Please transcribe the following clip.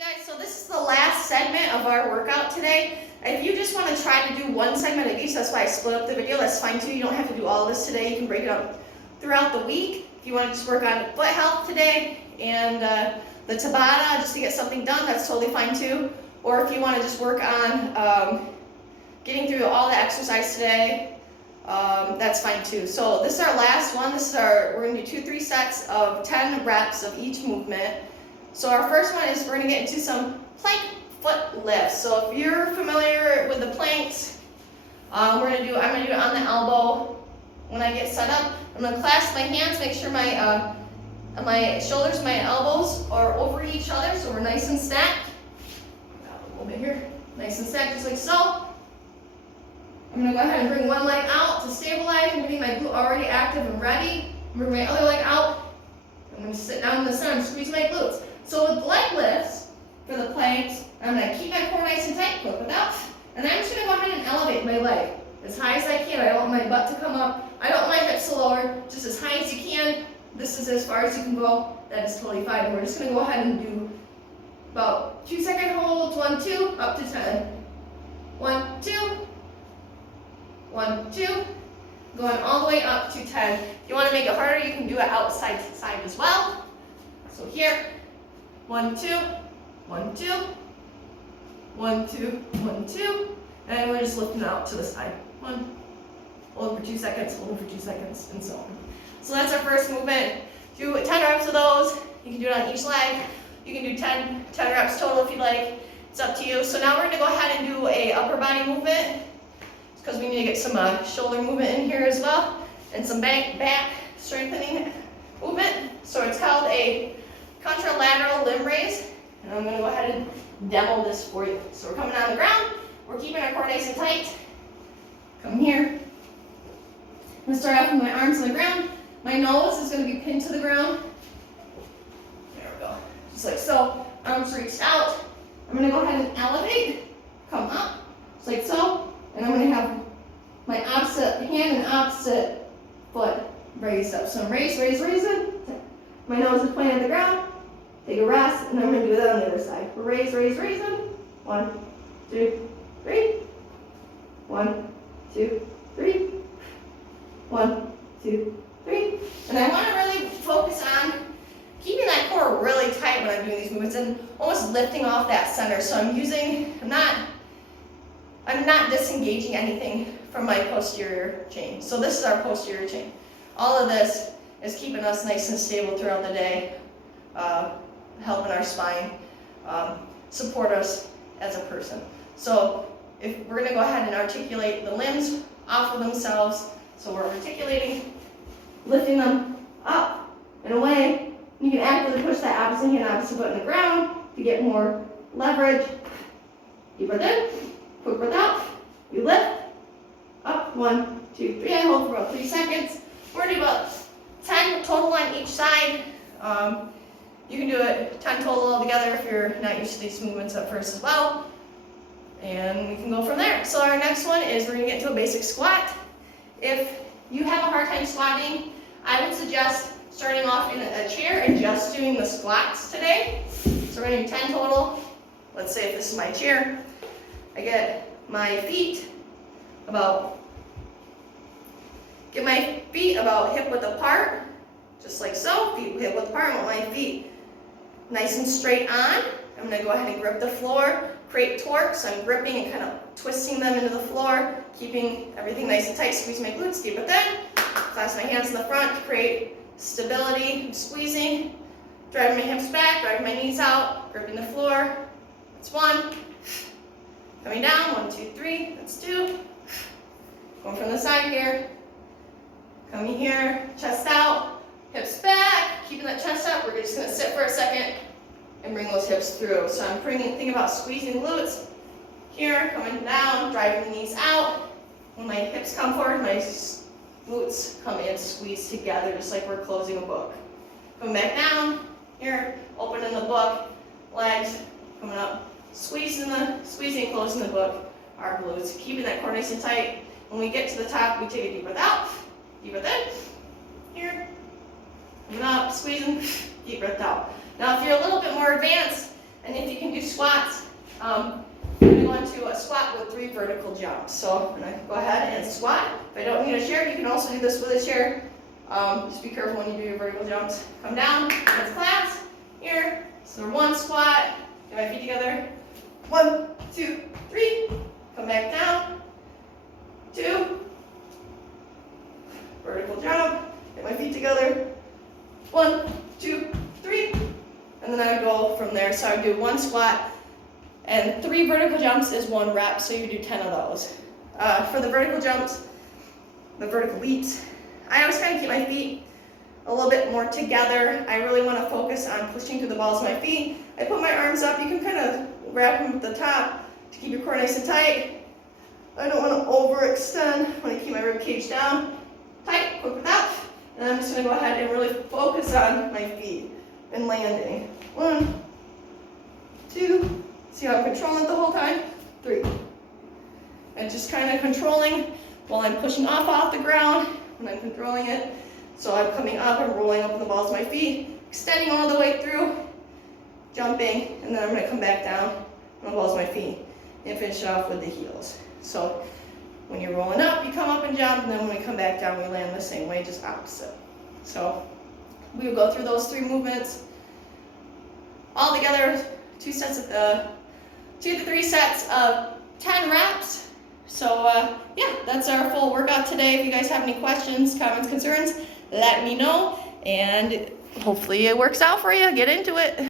Guys, so this is the last segment of our workout today. If you just want to try to do one segment of each, that's why I split up the video, that's fine too. You don't have to do all of this today. You can break it up throughout the week. If you want to just work on foot health today and the Tabata just to get something done, that's totally fine too. Or if you want to just work on getting through all the exercise today, that's fine too. So this is our last one. We're going to do 2-3 sets of 10 reps of each movement. So our first one is we're going to get into some plank foot lifts. So if you're familiar with the planks, I'm going to do it on the elbow. When I get set up, I'm going to clasp my hands, make sure my shoulders and my elbows are over each other, so we're nice and stacked. Got a little bit here, nice and stacked, just like so. I'm going to go ahead and bring one leg out to stabilize. I'm getting my glute already active and ready. Bring my other leg out. I'm going to sit down in the center and squeeze my glutes. So with leg lifts, for the planks, I'm going to keep my core nice and tight, flip it up, and then I'm just going to go ahead and elevate my leg as high as I can. I don't want my butt to come up. I don't want my hips to lower, just as high as you can. This is as far as you can go. That is totally fine. We're just going to go ahead and do about 2-second holds, 1, 2, up to 10. 1, 2, 1, 2, going all the way up to 10. If you want to make it harder, you can do it outside to side as well. So here, 1, 2, 1, 2, 1, 2, 1, 2, and we're just lifting out to the side. 1, hold for 2 seconds, hold for 2 seconds, and so on. So that's our first movement. Do 10 reps of those. You can do it on each leg. You can do 10 reps total if you'd like. It's up to you. So now we're going to go ahead and do a upper body movement because we need to get some shoulder movement in here as well and some back strengthening movement. So it's called a contralateral limb raise, and I'm going to go ahead and demo this for you. So we're coming on the ground, we're keeping our core nice and tight. Come here. I'm going to start off with my arms on the ground. My nose is going to be pinned to the ground. There we go. Just like so. Arms reached out. I'm going to go ahead and elevate, come up, just like so. And I'm going to have my opposite hand and opposite foot raised up. So I'm raising. My nose is pointing at the ground. Take a rest, and I'm going to do that on the other side. Raising. 1, 2, 3. 1, 2, 3. 1, 2, 3. And I want to really focus on keeping that core really tight when I'm doing these movements and almost lifting off that center. So I'm not disengaging anything from my posterior chain. So this is our posterior chain. All of this is keeping us nice and stable throughout the day, helping our spine, support us as a person. So if we're going to go ahead and articulate the limbs off of themselves, so we're articulating, lifting them up and away. You can actively push that opposite hand, opposite foot in the ground to get more leverage. Deep breath in, quick breath out. You lift, up, 1, 2, 3. I hold for about 3 seconds. We're going to do about 10 total on each side. You can do it 10 total altogether if you're not used to these movements at first as well. And we can go from there. So our next one is we're going to get to a basic squat. If you have a hard time squatting, I would suggest starting off in a chair and just doing the squats today. So we're going to do 10 total. Let's say if this is my chair, I get my feet about hip width apart, just like so. Feet hip width apart. I want my feet nice and straight on. I'm going to go ahead and grip the floor, create torque. So I'm gripping and kind of twisting them into the floor, keeping everything nice and tight. Squeeze my glutes, deep breath in. Clasp my hands in the front to create stability. I'm squeezing, driving my hips back, driving my knees out, gripping the floor. That's 1. Coming down, 1, 2, 3. That's 2. Going from the side here. Coming here, chest out, hips back, keeping that chest up. We're just going to sit for a second and bring those hips through. So I'm thinking about squeezing glutes. Here, coming down, driving the knees out. When my hips come forward, my glutes come in, squeeze together, just like we're closing a book. Coming back down, here, opening the book, legs coming up, squeezing, closing the book, our glutes, keeping that core nice and tight. When we get to the top, we take a deep breath out, deep breath in, here, coming up, squeezing, deep breath out. Now if you're a little bit more advanced, and if you can do squats. I'm going to go into a squat with 3 vertical jumps. So I'm going to go ahead and squat. If I don't need a chair, you can also do this with a chair. Just be careful when you do your vertical jumps. Come down, let's class. Here, so 1 squat, get my feet together. 1, 2, 3. Come back down. 2. Vertical jump, get my feet together. 1, 2, 3. And then I would go from there. So I would do 1 squat, and 3 vertical jumps is 1 rep, so you do 10 of those. For the vertical jumps, the vertical leaps, I always kind of keep my feet a little bit more together. I really want to focus on pushing through the balls of my feet. I put my arms up. You can kind of wrap them at the top to keep your core nice and tight. I don't want to overextend. I want to keep my rib cage down, tight, quick with that. And I'm just going to go ahead and really focus on my feet and landing. 1, 2, see how I'm controlling it the whole time? 3. And just kind of controlling while I'm pushing off the ground when I'm controlling it. So I'm coming up, I'm rolling up on the balls of my feet, extending all the way through, jumping, and then I'm going to come back down on the balls of my feet and finish it off with the heels. So when you're rolling up, you come up and jump, and then when we come back down, we land the same way, just opposite. So we will go through those 3 movements all together, 2 to 3 sets of 10 reps. So yeah, that's our full workout today. If you guys have any questions, comments, concerns, let me know, and hopefully it works out for you. Get into it.